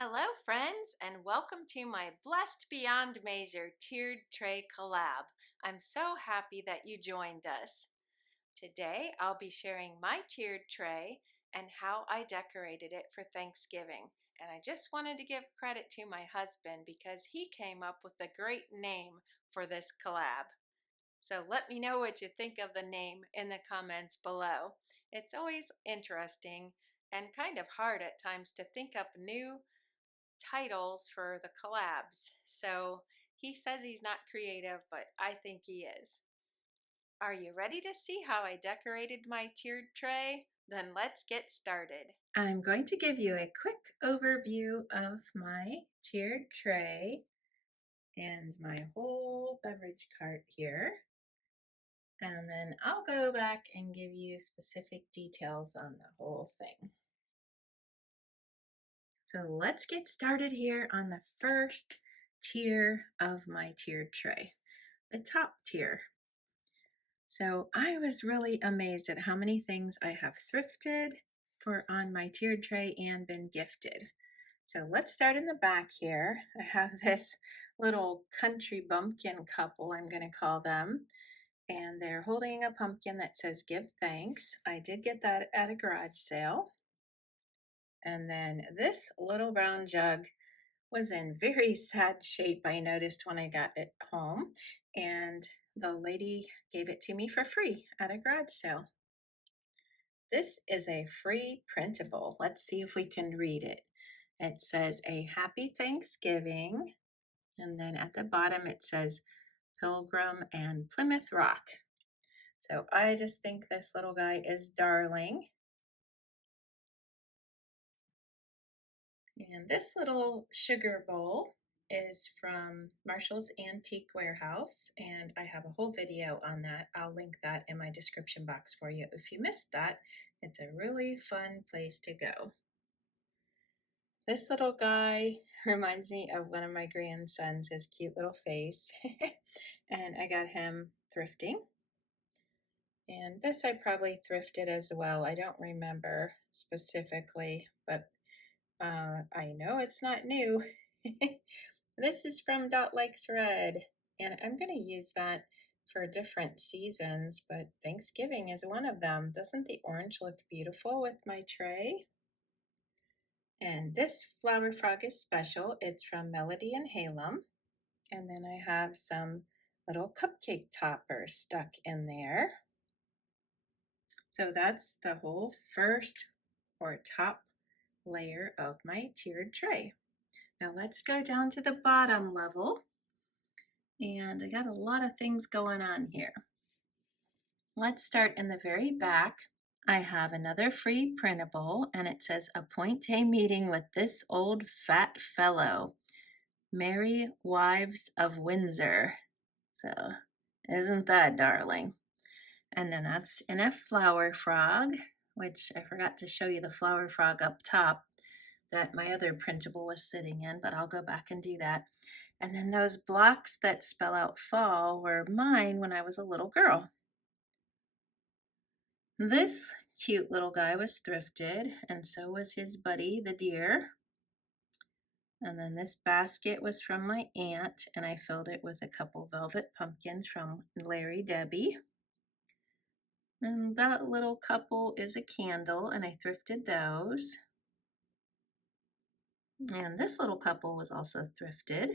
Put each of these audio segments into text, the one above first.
Hello friends, and welcome to my Blessed Beyond Measure Tiered Tray Collab. I'm so happy that you joined us. Today I'll be sharing my tiered tray and how I decorated it for Thanksgiving. And I just wanted to give credit to my husband because he came up with a great name for this collab. So let me know what you think of the name in the comments below. It's always interesting and kind of hard at times to think up new titles for the collabs. So he says he's not creative, but I think he is. Are you ready to see how I decorated my tiered tray? Then let's get started. I'm going to give you a quick overview of my tiered tray and my whole beverage cart here. And then I'll go back and give you specific details on the whole thing. So let's get started here on the first tier of my tiered tray, the top tier. So I was really amazed at how many things I have thrifted for on my tiered tray and been gifted. So let's start in the back here. I have this little country bumpkin couple, I'm going to call them, and they're holding a pumpkin that says give thanks. I did get that at a garage sale. And then this little brown jug was in very sad shape, I noticed when I got it home, and the lady gave it to me for free at a garage sale. This is a free printable. Let's see if we can read it. It says a happy Thanksgiving, and then at the bottom it says Pilgrim and Plymouth Rock. So I just think this little guy is darling. And this little sugar bowl is from Marshall's Antique Warehouse, and I have a whole video on that. I'll link that in my description box for you. If you missed that, it's a really fun place to go. This little guy reminds me of one of my grandsons, his cute little face, and I got him thrifting. And this I probably thrifted as well. I don't remember specifically, but I know it's not new. This is from Dot Likes Red, and I'm going to use that for different seasons, but Thanksgiving is one of them. Doesn't the orange look beautiful with my tray? And this flower frog is special. It's from Melody and Halem. And then I have some little cupcake toppers stuck in there. So that's the whole first or top layer of my tiered tray. Now let's go down to the bottom level, and I got a lot of things going on here. Let's start in the very back. I have another free printable, and it says appoint a meeting with this old fat fellow, Merry Wives of Windsor. So isn't that darling? And then that's in a flower frog, which I forgot to show you the flower frog up top that my other printable was sitting in, but I'll go back and do that. And then those blocks that spell out fall were mine when I was a little girl. This cute little guy was thrifted, and so was his buddy, the deer. And then this basket was from my aunt, and I filled it with a couple velvet pumpkins from Larry Debbie. And that little couple is a candle, and I thrifted those. And this little couple was also thrifted.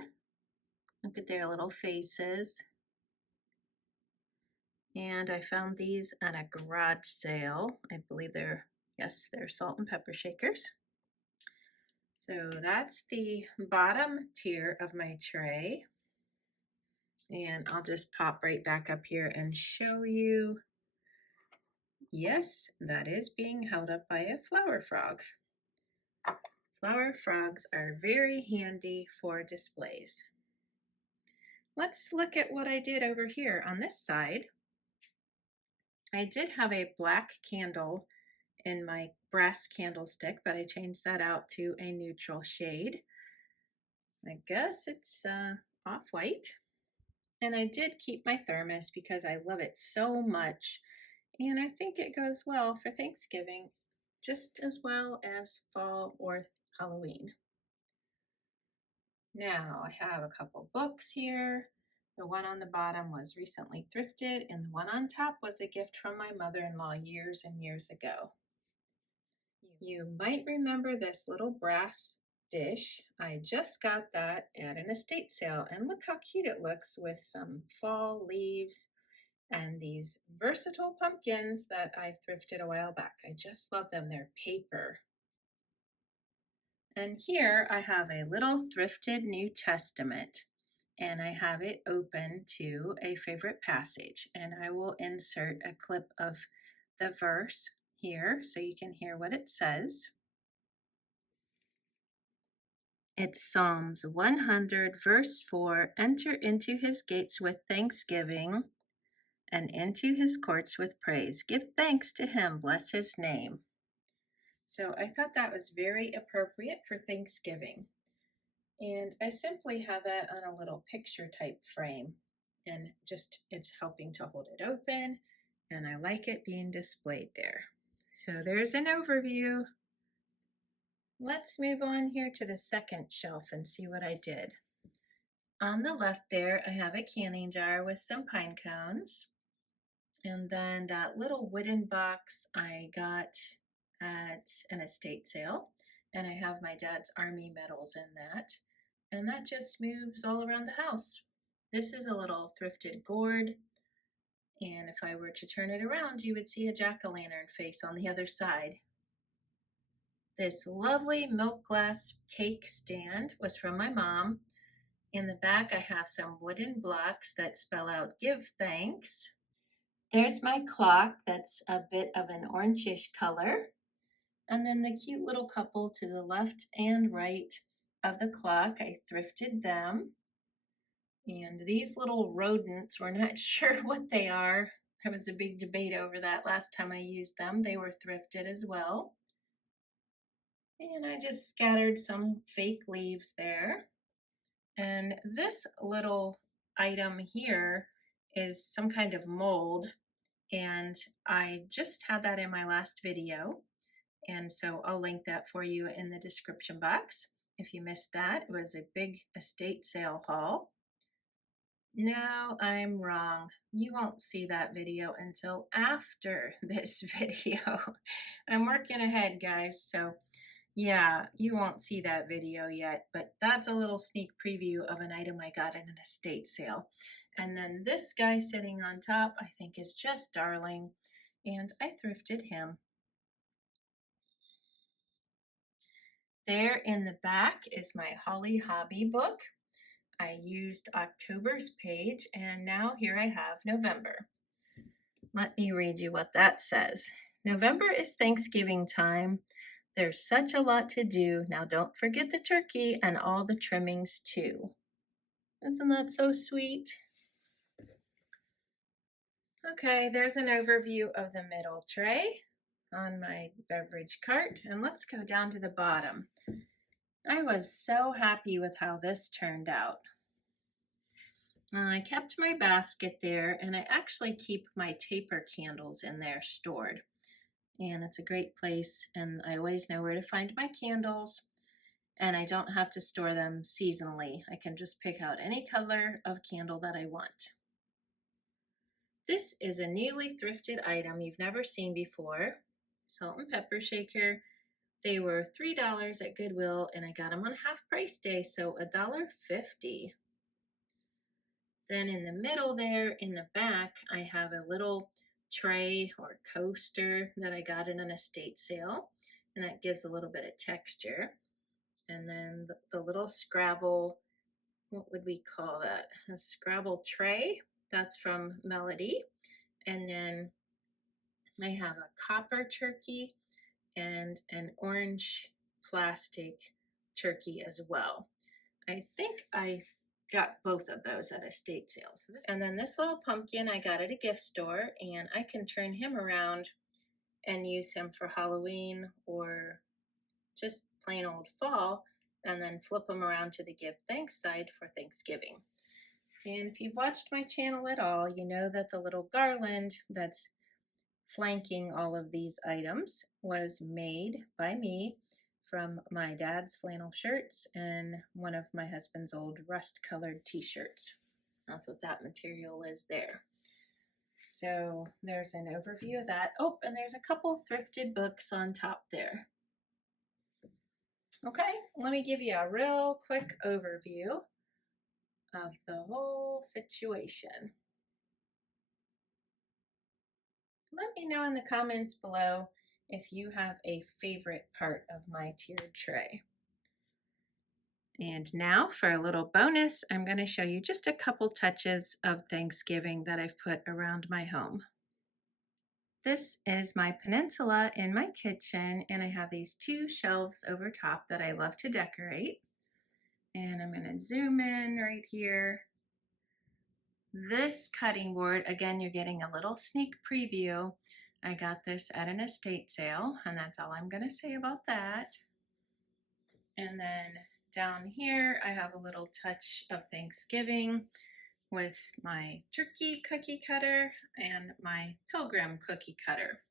Look at their little faces. And I found these at a garage sale. I believe they're salt and pepper shakers. So that's the bottom tier of my tray. And I'll just pop right back up here and show you. Yes, that is being held up by a flower frog. Flower frogs are very handy for displays. Let's look at what I did over here on this side. I did have a black candle in my brass candlestick, but I changed that out to a neutral shade. I guess it's off-white. And I did keep my thermos because I love it so much. And I think it goes well for Thanksgiving, just as well as fall or Halloween. Now I have a couple books here. The one on the bottom was recently thrifted, and the one on top was a gift from my mother-in-law years and years ago. You might remember this little brass dish. I just got that at an estate sale, and look how cute it looks with some fall leaves and these versatile pumpkins that I thrifted a while back. I just love them. They're paper. And here I have a little thrifted New Testament, and I have it open to a favorite passage, and I will insert a clip of the verse here so you can hear what it says. It's Psalms 100 verse 4, enter into his gates with thanksgiving and into his courts with praise. Give thanks to him, bless his name. So I thought that was very appropriate for Thanksgiving. And I simply have that on a little picture type frame, and just it's helping to hold it open, and I like it being displayed there. So there's an overview. Let's move on here to the second shelf and see what I did. On the left there, I have a canning jar with some pine cones. And then that little wooden box I got at an estate sale. And I have my dad's army medals in that. And that just moves all around the house. This is a little thrifted gourd. And if I were to turn it around, you would see a jack-o'-lantern face on the other side. This lovely milk glass cake stand was from my mom. In the back, I have some wooden blocks that spell out give thanks. There's my clock that's a bit of an orangish color. And then the cute little couple to the left and right of the clock, I thrifted them. And these little rodents, we're not sure what they are. There was a big debate over that last time I used them. They were thrifted as well. And I just scattered some fake leaves there. And this little item here is some kind of mold. And I just had that in my last video, and so I'll link that for you in the description box. If you missed that, it was a big estate sale haul. No, I'm wrong. You won't see that video until after this video. I'm working ahead, guys, so yeah, you won't see that video yet, but that's a little sneak preview of an item I got in an estate sale. And then this guy sitting on top, I think is just darling, and I thrifted him. There in the back is my Holly Hobby book. I used October's page, and now here I have November. Let me read you what that says. November is Thanksgiving time. There's such a lot to do. Now don't forget the turkey and all the trimmings too. Isn't that so sweet? Okay, there's an overview of the middle tray on my beverage cart, and let's go down to the bottom. I was so happy with how this turned out. I kept my basket there, and I actually keep my taper candles in there stored. And it's a great place, and I always know where to find my candles, and I don't have to store them seasonally. I can just pick out any color of candle that I want. This is a newly thrifted item you've never seen before, salt and pepper shaker. They were $3 at Goodwill, and I got them on half price day, so $1.50. Then in the middle there, in the back, I have a little tray or coaster that I got in an estate sale, and that gives a little bit of texture. And then the little Scrabble, what would we call that? A Scrabble tray. That's from Melody. And then I have a copper turkey and an orange plastic turkey as well. I think I got both of those at estate sales. And then this little pumpkin I got at a gift store, and I can turn him around and use him for Halloween or just plain old fall, and then flip him around to the give thanks side for Thanksgiving. And if you've watched my channel at all, you know that the little garland that's flanking all of these items was made by me from my dad's flannel shirts and one of my husband's old rust-colored t-shirts. That's what that material is there. So there's an overview of that. Oh, and there's a couple thrifted books on top there. Okay, let me give you a real quick overview of the whole situation. Let me know in the comments below if you have a favorite part of my tiered tray. And now for a little bonus, I'm going to show you just a couple touches of Thanksgiving that I've put around my home. This is my peninsula in my kitchen, and I have these two shelves over top that I love to decorate. And I'm going to zoom in right here. This cutting board, again, you're getting a little sneak preview. I got this at an estate sale, and that's all I'm going to say about that. And then down here, I have a little touch of Thanksgiving with my turkey cookie cutter and my pilgrim cookie cutter.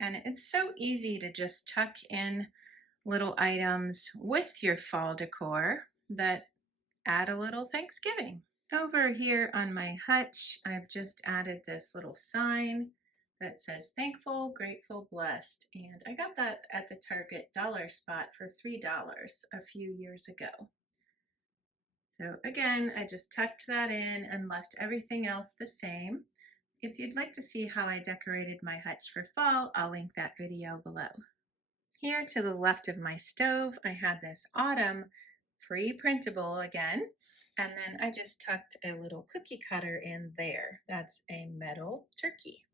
And it's so easy to just tuck in little items with your fall decor that add a little Thanksgiving. Over here on my hutch, I've just added this little sign that says thankful, grateful, blessed. And I got that at the Target dollar spot for $3 a few years ago. So again, I just tucked that in and left everything else the same. If you'd like to see how I decorated my hutch for fall, I'll link that video below. Here to the left of my stove, I had this autumn free printable again, and then I just tucked a little cookie cutter in there. That's a metal turkey.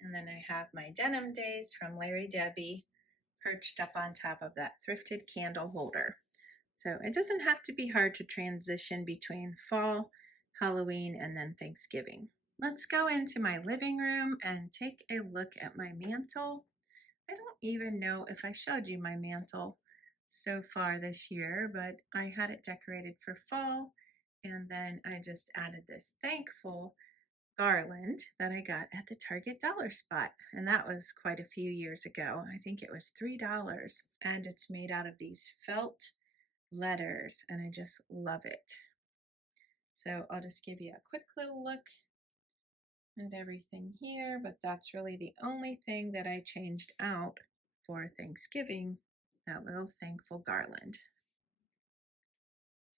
And then I have my denim days from Larry Debbie perched up on top of that thrifted candle holder. So it doesn't have to be hard to transition between fall, Halloween, and then Thanksgiving. Let's go into my living room and take a look at my mantle. I don't even know if I showed you my mantle so far this year, but I had it decorated for fall, and then I just added this thankful garland that I got at the Target dollar spot, and that was quite a few years ago. I think it was $3, and it's made out of these felt letters, and I just love it. So I'll just give you a quick little look at everything here, but that's really the only thing that I changed out for Thanksgiving, that little thankful garland.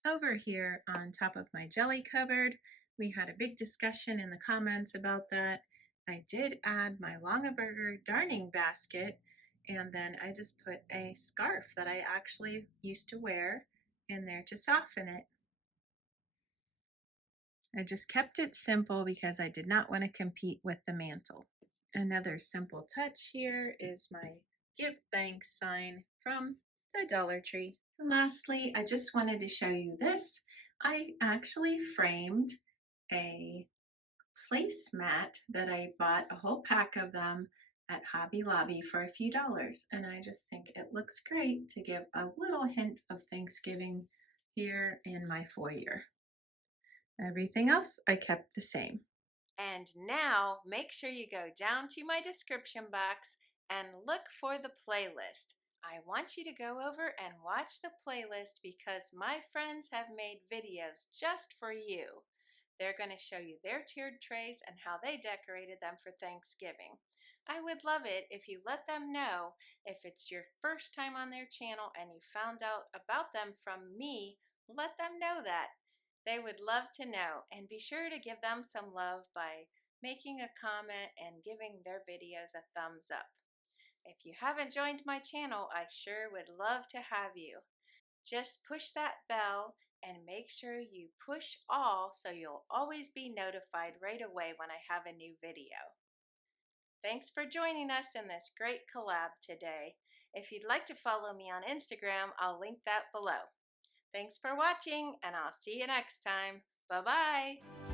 Over here on top of my jelly cupboard, we had a big discussion in the comments about that. I did add my Longaberger darning basket, and then I just put a scarf that I actually used to wear in there to soften it. I just kept it simple because I did not want to compete with the mantle. Another simple touch here is my give thanks sign from the Dollar Tree. And lastly, I just wanted to show you this. I actually framed a placemat that I bought a whole pack of them at Hobby Lobby for a few dollars, and I just think it looks great to give a little hint of Thanksgiving here in my foyer. Everything else I kept the same. And now make sure you go down to my description box and look for the playlist. I want you to go over and watch the playlist because my friends have made videos just for you. They're going to show you their tiered trays and how they decorated them for Thanksgiving. I would love it if you let them know if it's your first time on their channel and you found out about them from me. Let them know that. They would love to know, and be sure to give them some love by making a comment and giving their videos a thumbs up. If you haven't joined my channel, I sure would love to have you. Just push that bell and make sure you push all so you'll always be notified right away when I have a new video. Thanks for joining us in this great collab today. If you'd like to follow me on Instagram, I'll link that below. Thanks for watching, and I'll see you next time. Bye-bye.